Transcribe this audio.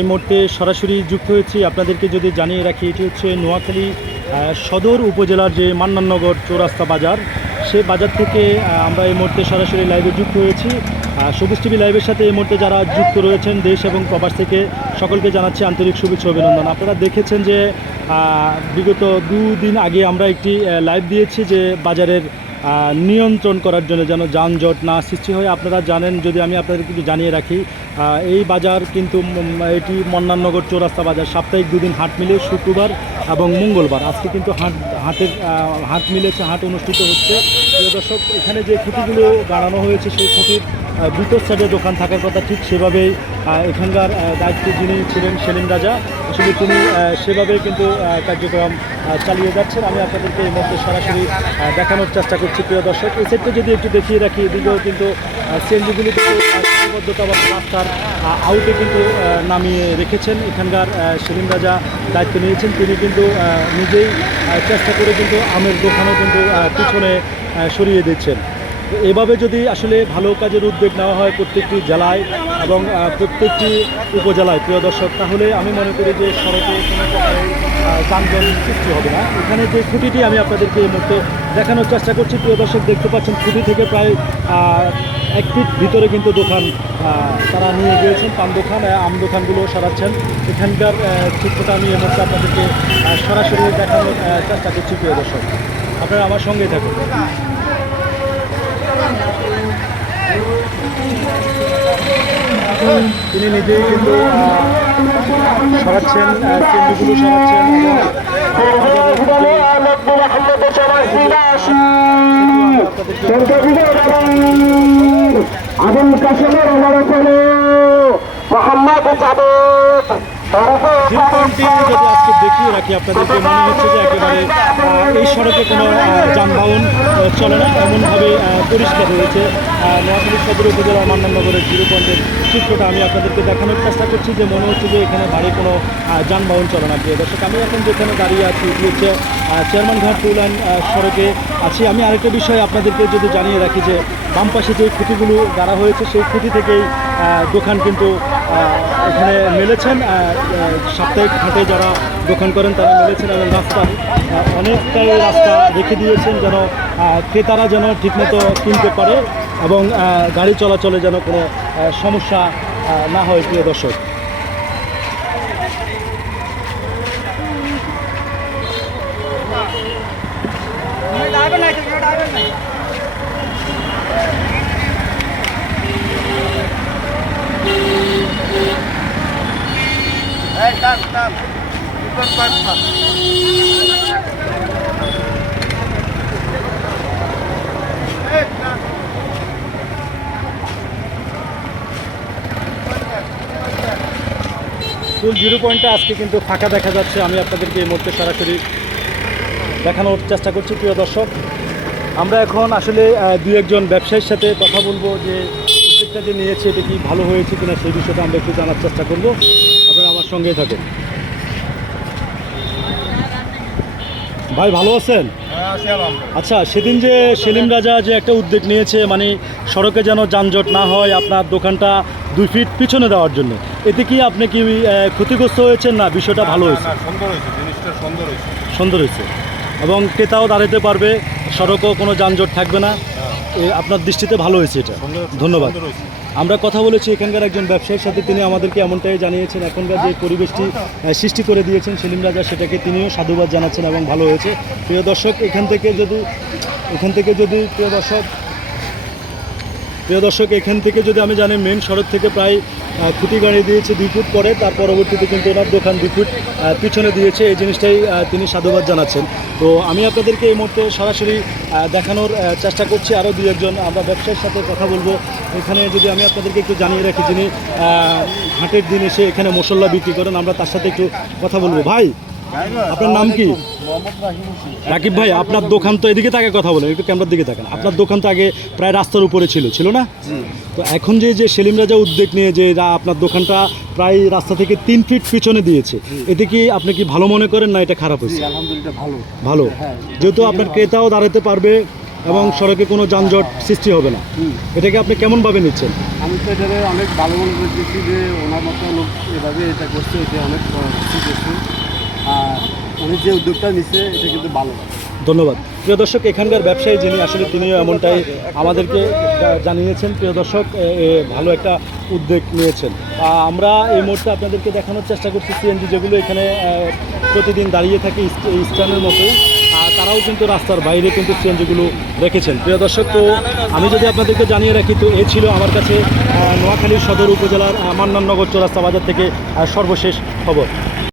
এই মুহূর্তে সরাসরি যুক্ত হয়েছি। আপনাদেরকে যদি জানিয়ে রাখি, এটি হচ্ছে নোয়াখালী সদর উপজেলার যে মান্নাননগর চৌরাস্তা বাজার, সেই বাজার থেকে আমরা এই মুহূর্তে সরাসরি লাইভে যুক্ত হয়েছি। সবুজ টিভি লাইভের সাথে এই মুহূর্তে যারা যুক্ত রয়েছেন দেশ এবং প্রবাস থেকে, সকলকে জানাচ্ছি আন্তরিক শুভেচ্ছা অভিনন্দন। আপনারা দেখেছেন যে বিগত 2 দিন আগে আমরা একটি লাইভ দিয়েছি যে বাজারের নিয়ন্ত্রণ করার জন্য যেন যানজট না সৃষ্টি হয়। আপনারা জানেন, যদি আমি আপনাদের কিছু জানিয়ে রাখি, এই বাজার কিন্তু এটি মন্নাননগর চৌরাস্তা বাজার সাপ্তাহিক 2 দিন হাট মিলে, শুক্রবার এবং মঙ্গলবার। আজকে কিন্তু হাট মিলেছে, হাট অনুষ্ঠিত হচ্ছে। প্রিয় দর্শক, এখানে যে খুঁটিগুলো গাড়ানো হয়েছে সেই খুঁটির ভিতর সাইডে দোকান থাকার কথা, ঠিক সেভাবেই এখানকার দায়িত্বে যিনি ছিলেন সেলিম রাজা, আসলে তিনি সেভাবেই কিন্তু কার্যক্রম চালিয়ে যাচ্ছেন। আমি আপনাদেরকে এই মধ্যে সরাসরি দেখানোর চেষ্টা করছি। প্রিয় দর্শক, এই সেটটা যদি একটু দেখিয়ে রাখি, এদিকেও কিন্তু সিএনজিগুলি সীমাবদ্ধতা বা রাস্তার আউটে কিন্তু নামিয়ে রেখেছেন। এখানকার সেলিম রাজা দায়িত্ব নিয়েছেন, তিনি কিন্তু নিজেই চেষ্টা করে কিন্তু আমের দোকানও কিন্তু পিছনে সরিয়ে দিচ্ছেন। এভাবে যদি আসলে ভালো কাজের উদ্যোগ নেওয়া হয় প্রত্যেকটি জেলায় এবং প্রত্যেকটি উপজেলায়, প্রিয় দর্শক, তাহলে আমি মনে করি যে সড়কে কোনো প্রকারের যানজট সৃষ্টি হবে না। এখানে যে খুঁটিটি আমি আপনাদেরকে এই মুহূর্তে দেখানোর চেষ্টা করছি, প্রিয় দর্শক, দেখতে পাচ্ছেন খুঁটি থেকে প্রায় 1 ফিট ভিতরে কিন্তু দোকান তারা নিয়ে গিয়েছেন। পান দোকান, আম দোকানগুলো সরাচ্ছেন। এখানকার চিত্রটা আমি এই মুহূর্তে আপনাদেরকে সরাসরি দেখানোর চেষ্টা করছি। প্রিয় দর্শক, আপনারা আমার সঙ্গেই থাকুন। তিনি নিজেই কিন্তু সরাচ্ছেন, কেন্দ্রগুলো সরাচ্ছেন। আবুল কাসেমের মোহাম্মদ যদি আজকে দেখিয়ে রাখি আপনাদেরকে, মনে হচ্ছে যে একেবারে এই সড়কে কোনো যানবাহন চলে না, এমনভাবে পরিষ্কার রয়েছে। নোয়াখালী সদর উপজেলার মান্নাননগরের 0 পয়েন্টের চিত্রটা আমি আপনাদেরকে দেখানোর চেষ্টা করছি, যে মনে হচ্ছে যে এখানে ভারী কোনো যানবাহন চলে না। প্রিয় দর্শক, আমি এখন যেখানে দাঁড়িয়ে আছি এটি হচ্ছে চেয়ারম্যানঘাট টু লাইন সড়কে আছি। আমি আরেকটা বিষয় আপনাদেরকে যদি জানিয়ে রাখি, যে বাম পাশে যে খুঁটিগুলো গাড়া হয়েছে সেই খুঁটি থেকেই দোকান কিন্তু এখানে মেলেছেন। সাপ্তাহিক হাটে যারা দোকান করেন তারা মেলেছেন, এবং রাস্তার অনেকটাই রাস্তা রেখে দিয়েছেন যেন ক্রেতারা যেন ঠিকমতো কিনতে পারে এবং গাড়ি চলাচলে যেন কোনো সমস্যা না হয়। প্রিয় দর্শক, ফুল 0 পয়েন্টটা আজকে কিন্তু ফাঁকা দেখা যাচ্ছে। আমি আপনাদেরকে এই মুহূর্তে সরাসরি দেখানোর চেষ্টা করছি। প্রিয় দর্শক, আমরা এখন আসলে 2-1 ব্যবসায়ীর সাথে কথা বলবো, যে উদ্যোগটা যে নিয়েছে এটা কি ভালো হয়েছে কিনা সেই বিষয়টা আমরা একটু জানার চেষ্টা করব। আপনারা আমার সঙ্গেই থাকুন। ভাই, ভালো আছেন? আচ্ছা, সেদিন যে সেলিম রাজা যে একটা উদ্যোগ নিয়েছে, মানে সড়কে যেন যানজট না হয়, আপনার দোকানটা 2 ফিট পিছনে দেওয়ার জন্য, এতে কি আপনি কি ক্ষতিগ্রস্ত হয়েছেন? না, বিষয়টা ভালো হয়েছে, সুন্দর হয়েছে, এবং ক্রেতাও দাঁড়াতে পারবে, সড়কও কোনো যানজট থাকবে না। আপনার দৃষ্টিতে ভালো হয়েছে এটা, ধন্যবাদ। আমরা কথা বলেছি এখানকার একজন ব্যবসায়ীর সাথে, তিনি আমাদেরকে এমনটাই জানিয়েছেন, এখনকার যে পরিবেশটি সৃষ্টি করে দিয়েছেন সেলিম রাজা, সেটাকে তিনিও সাধুবাদ জানাচ্ছেন এবং ভালো হয়েছে। প্রিয় দর্শক, এখান থেকে যদি আমি জানি, মেন সড়ক থেকে প্রায় খুঁটি গাড়ি দিয়েছে 2 ফুট পরে, তার পরবর্তীতে কিন্তু ওনার দোকান 2 ফুট পিছনে দিয়েছে। এই জিনিসটাই তিনি সাধুবাদ জানাচ্ছেন। তো আমি আপনাদেরকে এই মুহূর্তে সরাসরি দেখানোর চেষ্টা করছি। আরও 2-1 আমরা ব্যবসায়ীর সাথে কথা বলবো। এখানে যদি আমি আপনাদেরকে একটু জানিয়ে রাখি, যিনি হাটের দিন এসে এখানে মশলা বিক্রি করেন, আমরা তার সাথে একটু কথা বলবো। ভাই, আপনার নাম কি? রাকিব ভাই, আপনার দোকান তো এদিকে তাকে কথা বলেন, একটু ক্যামেরার দিকে তাকান। আপনার দোকান তো আগে প্রায় রাস্তার উপরে ছিল না? তো এখন যে সেলিম রাজা উদ্যোগ নিয়ে যে আপনার দোকানটা প্রায় রাস্তা থেকে 3 ফিট পিছনে দিয়েছে, এতে কি আপনি কি ভালো মনে করেন, না এটা খারাপ হয়েছে? আলহামদুলিল্লাহ ভালো। যেহেতু আপনার ক্রেতাও দাঁড়াতে পারবে, এবং সড়কে কোনো যানজট সৃষ্টি হবে না। এটাকে আপনি কেমনভাবে নিচ্ছেন? আমি তো এটাকে অনেক ভালো মনে করতেছি যে ওনার মতো লোক এভাবে এটা করছে, এটা অনেক খুশি করছি। আর উনি যে উদ্যোগটা নিচ্ছে এটা কিন্তু ভালো। ধন্যবাদ। প্রিয় দর্শক, এখানকার ব্যবসায়ী যিনি আসলে তিনিও এমনটাই আমাদেরকে জানিয়েছেন। প্রিয় দর্শক, ভালো একটা উদ্যোগ নিয়েছেন। আমরা এই মুহূর্তে আপনাদেরকে দেখানোর চেষ্টা করছি সিএনজি যেগুলো এখানে প্রতিদিন দাঁড়িয়ে থাকে এই স্ট্যান্ডের মতোই, তারাও কিন্তু রাস্তার বাইরে কিন্তু সিএনজিগুলো রেখেছেন। প্রিয় দর্শক, তো আমি যদি আপনাদেরকে জানিয়ে রাখি, তো এ ছিল আমার কাছে নোয়াখালী সদর উপজেলার মান্নাননগর চৌরাস্তা বাজার থেকে সর্বশেষ খবর।